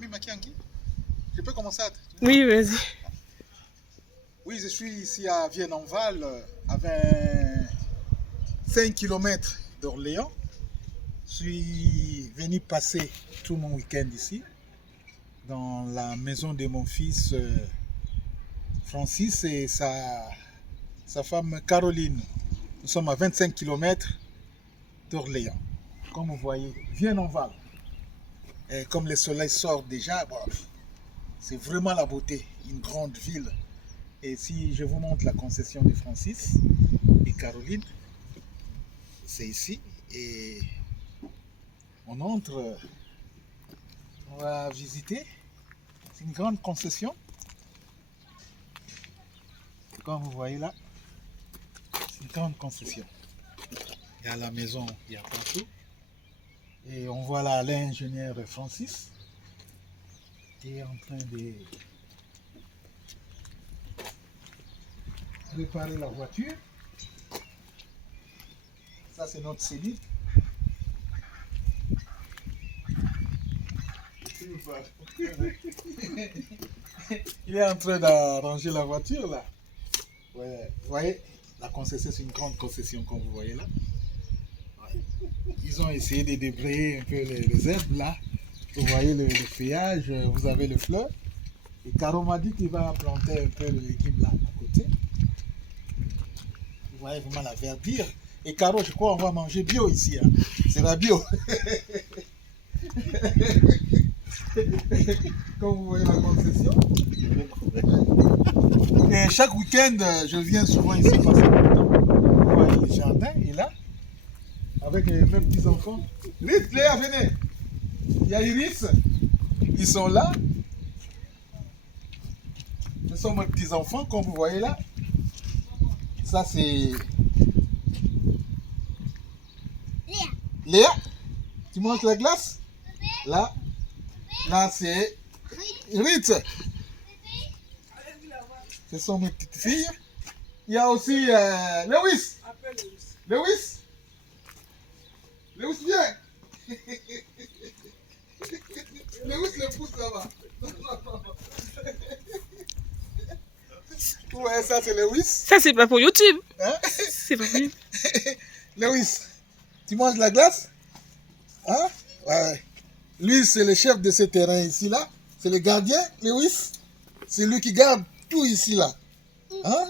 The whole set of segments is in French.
Camille Makiangi, je peux commencer à... Oui, vas-y. Oui, je suis ici à Vienne-en-Val, à 25 km d'Orléans. Je suis venu passer tout mon week-end ici, dans la maison de mon fils Francis et sa femme Caroline. Nous sommes à 25 km d'Orléans. Comme vous voyez, Vienne-en-Val. Et comme le soleil sort déjà, bon, c'est vraiment la beauté, une grande ville. Et si je vous montre la concession de Francis et Caroline, c'est ici. Et on entre, on va visiter. C'est une grande concession. Comme vous voyez là, c'est une grande concession. Il y a la maison, il y a partout. Et on voit là l'ingénieur Francis qui est en train de réparer la voiture. Ça, c'est notre cellule. Il est en train d'arranger la voiture là. Ouais. Vous voyez, la concession, c'est une grande concession comme vous voyez là. Ouais. Ils ont essayé de débrayer un peu les herbes là. Vous voyez le feuillage, vous avez le fleur. Et Caro m'a dit qu'il va planter un peu le légume là à côté. Vous voyez vraiment la verdure. Et Caro, je crois qu'on va manger bio ici. Hein. C'est la bio. Comme vous voyez la concession. Et chaque week-end, je viens souvent ici passer mon temps. Vous voyez le jardin est là. Avec mes petits-enfants. Léa, venez. Il y a Iris. Ils sont là. Ce sont mes petits-enfants, comme vous voyez là. Ça, c'est... Léa, tu manges la glace? Là, c'est Ritz. Ce sont mes petites filles. Il y a aussi Lewis. Lewis, viens. Lewis le pousse là-bas. Ouais, ça c'est Lewis. Ça, c'est pas pour YouTube. Hein? C'est pas pour YouTube. Lewis, tu manges la glace? Hein? Ouais. Lui, c'est le chef de ce terrain ici, là. C'est le gardien, Lewis. C'est lui qui garde tout ici, là. Hein?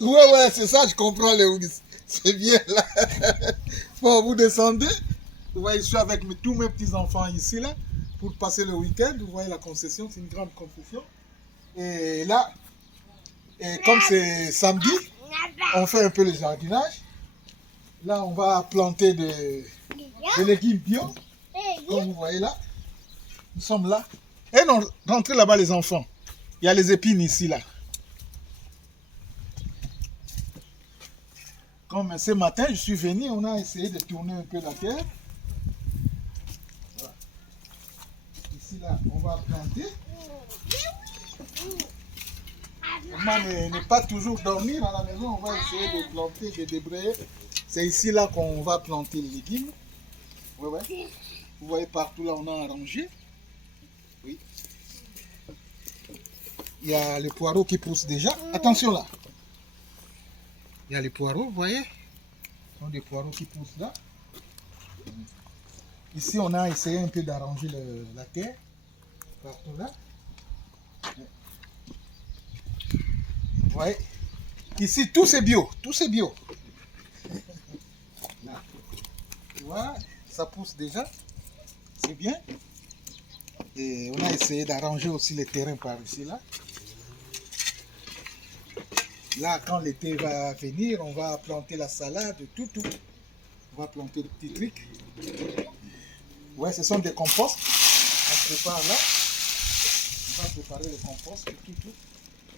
Ouais, c'est ça, je comprends, Lewis. C'est bien, là. Bon, vous descendez. Vous voyez, je suis avec tous mes petits-enfants ici, là, pour passer le week-end. Vous voyez la concession, c'est une grande concession. Et là, comme c'est samedi, on fait un peu le jardinage. Là, on va planter des légumes bio. Comme vous voyez là. Nous sommes là. Et non, rentrez là-bas les enfants. Il y a les épines ici, là. Comme ce matin, je suis venu, on a essayé de tourner un peu la terre. Voilà. Ici, là, on va planter. Maman n'est pas toujours dormir à la maison, on va essayer de planter, de débrayer. C'est ici là qu'on va planter les légumes. Ouais. Vous voyez partout là on a arrangé. Oui. Il y a les poireaux qui poussent déjà. Attention là. Il y a les poireaux, vous voyez. Ce sont des poireaux qui poussent là. Ici on a essayé un peu d'arranger la terre. Partout là. Vous voyez. Ici tout c'est bio. Tout c'est bio. Là. Tu vois, ça pousse déjà. C'est bien. Et on a essayé d'arranger aussi les terrains par ici là. Là, quand l'été va venir, on va planter la salade, tout. On va planter des petits trucs. Ouais, ce sont des composts. On prépare là. On va préparer le compost, tout.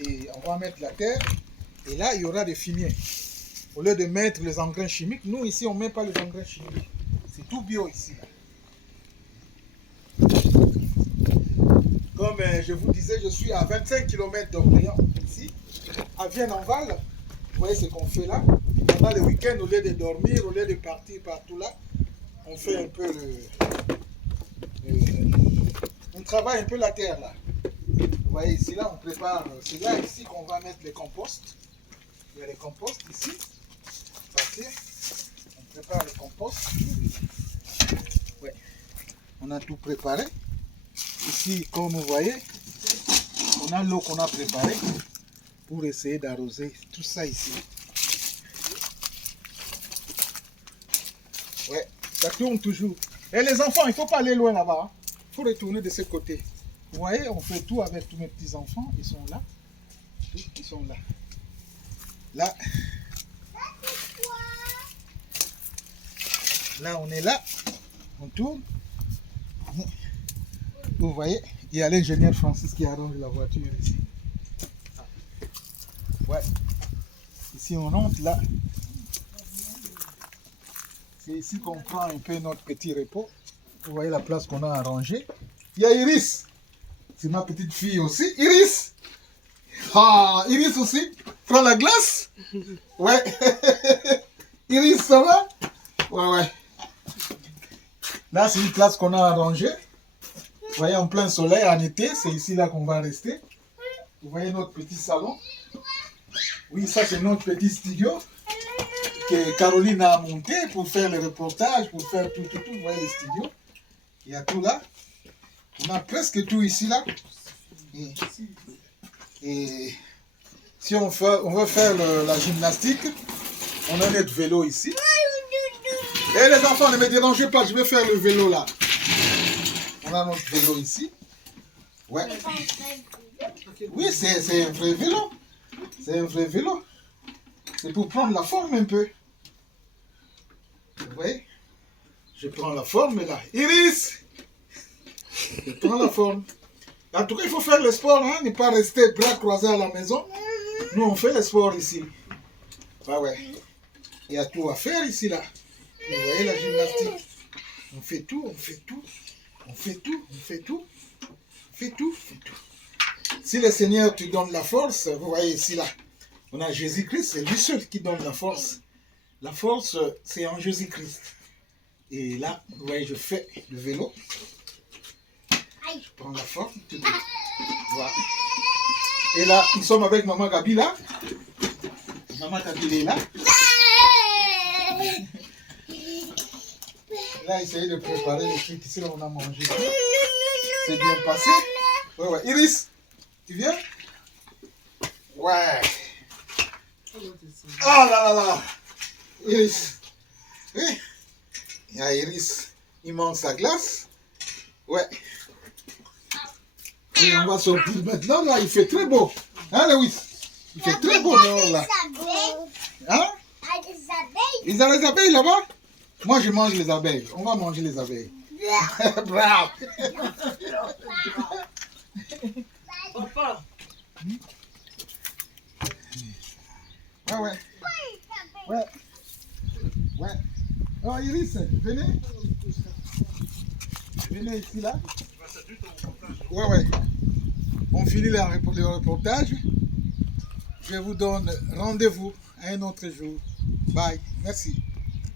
Et on va mettre la terre. Et là, il y aura des fumiers. Au lieu de mettre les engrais chimiques, nous ici, on ne met pas les engrais chimiques. C'est tout bio ici. Là. Comme je vous disais, je suis à 25 km d'Orléans, ici, à Vienne-en-Val. Vous voyez ce qu'on fait là. Pendant le week-end, au lieu de dormir, au lieu de partir partout là, on fait un peu travaille un peu la terre là. Vous voyez ici, là, on prépare. C'est là, ici, qu'on va mettre les composts. Il y a les composts ici. Partir. On prépare les composts. Ouais. On a tout préparé. Ici, comme vous voyez, on a l'eau qu'on a préparée pour essayer d'arroser tout ça ici. Ouais, ça tourne toujours. Et les enfants, il ne faut pas aller loin là-bas. Il faut retourner de ce côté. Vous voyez, on fait tout avec tous mes petits-enfants. Ils sont là. Ils sont là. Là. Là, on est là. On tourne. Vous voyez, il y a l'ingénieur Francis qui arrange la voiture ici. Ouais. Ici, on rentre là. C'est ici qu'on prend un peu notre petit repos. Vous voyez la place qu'on a arrangée. Il y a Iris. C'est ma petite fille aussi. Iris. Ah, Iris aussi. Prends la glace. Ouais. Iris, ça va? Ouais. Là, c'est une place qu'on a arrangée. Vous voyez, en plein soleil, en été, c'est ici là qu'on va rester. Vous voyez notre petit salon. Oui, ça c'est notre petit studio que Caroline a monté pour faire les reportages, pour faire tout. Vous voyez le studio. Il y a tout là. On a presque tout ici là. Et si on veut faire la gymnastique, on a notre vélo ici. Et les enfants, ne me dérangez pas, je vais faire le vélo là. On a notre vélo ici. Ouais. Oui, c'est un vrai vélo. C'est un vrai vélo. C'est pour prendre la forme un peu. Vous voyez? Je prends la forme là. Iris! Je prends la forme. En tout cas, il faut faire le sport, hein? Ne pas rester bras croisés à la maison. Nous, on fait le sport ici. Ah ouais. Il y a tout à faire ici là. Vous voyez la gymnastique? On fait tout, on fait tout. On fait tout, on fait tout. On fait tout, on fait tout. Si le Seigneur te donne la force, vous voyez ici là, on a Jésus-Christ, c'est lui seul qui donne la force. La force, c'est en Jésus-Christ. Et là, vous voyez, je fais le vélo. Je prends la forme. Voilà. Et là, nous sommes avec Maman Gabi là. Maman Gabi est là. Là, essayez de préparer les trucs. Ici, là, on a mangé. C'est bien passé. Ouais. Iris, tu viens? Ouais. Oh là. Iris. Oui. Il y a Iris. Il mange sa glace. Ouais. Et on va sortir maintenant. Là, il fait très beau. Hein, Lewis? Il fait très beau dehors là. Hein? Il y a les abeilles là-bas? Moi, je mange les abeilles. On va manger les abeilles. Bravo. Papa. Ouais. Oh, Iris, venez. Venez ici, là. Ouais. On finit le reportage. Je vous donne rendez-vous à un autre jour. Bye. Merci.